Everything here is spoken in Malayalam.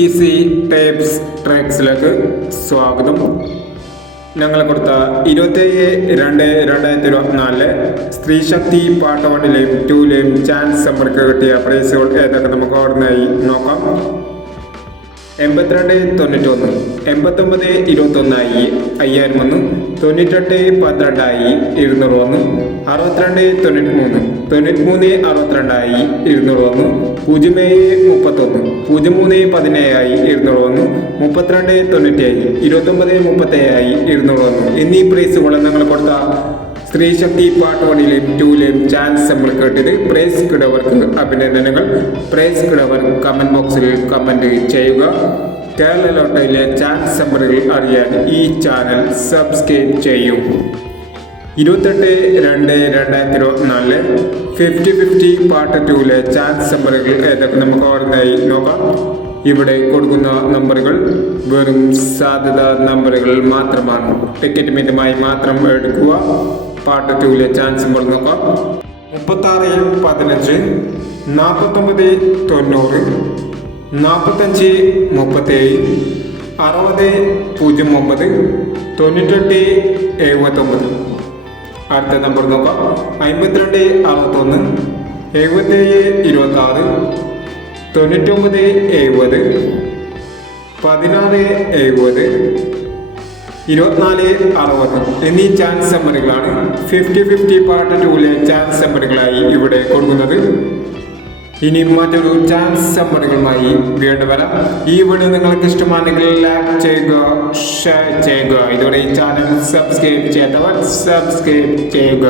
ഈസി ടേപ്സ് ട്രാക്സിലേക്ക് സ്വാഗതം. ഞങ്ങൾ കൊടുത്ത 27/2/2024 സ്ത്രീ ശക്തി പാർട്ട് 1ലെയും 2ലെയും ചാൻസ് സമ്പർക്ക് കിട്ടിയ പ്രൈസുകൾ ഏതൊക്കെ നമുക്ക് ഓർമ്മയായി നോക്കാം. 8291, 8921 5001, 9812 201, 6293, 9362 201, 0731, 0317 201, 3297, 2937 201 എന്നീ പ്രൈസുകൾ ഞങ്ങൾ കൊടുത്ത സ്ത്രീ ശക്തി പാർട്ട് 1ലെയും 2ലെയും ചാൻസ് നമ്മൾ കേട്ടത്. പ്രൈസ് കിടവർക്ക് അഭിനന്ദനങ്ങൾ. പ്രൈസ് കിടവർ കമന്റ് ബോക്സിൽ കമന്റ് ചെയ്യുക. കേരള ലോട്ടറിയിലെ ചാൻസ് നമ്പറുകൾ അറിയാൻ ഈ ചാനൽ സബ്സ്ക്രൈബ് ചെയ്യൂ. 28/2/2024 50-50 പാർട്ട് 2ലെ ചാൻസ് നമ്പറുകൾ ഏതൊക്കെ നമുക്ക് ഓർമ്മയായി നോക്കാം. ഇവിടെ കൊടുക്കുന്ന നമ്പറുകൾ വെറും സാധ്യത നമ്പറുകൾ മാത്രമാണ്. ടിക്കറ്റ് മിതമായി മാത്രം എടുക്കുക. പാർട്ട് 2ലെ ചാൻസ് നമ്പർ നോക്കാം. 36-15, 49-90, 45-37, 60-09, 98-79. അടുത്ത നമ്പർ നോക്കാം. 52-61, 77-26, 99-70, 16-70, 24-60 എന്നീ ചാൻസ് നമ്പറുകളാണ് 50-50 പാർട്ട് 2ലെ ചാൻസ് നമ്പറുകളായി ഇവിടെ കൊടുക്കുന്നത്. ഇനി മറ്റൊരു ചാൻസ് നമ്പറുകളുമായി വീണ്ടും വരാം. ഈ വീഡിയോ നിങ്ങൾക്ക് ഇഷ്ടമാണെങ്കിൽ ലൈക്ക് ചെയ്യുക, ഷെയർ ചെയ്യുക. ഇതോടെ ഈ ചാനൽ സബ്സ്ക്രൈബ് ചെയ്യാത്തവർ സബ്സ്ക്രൈബ് ചെയ്യുക.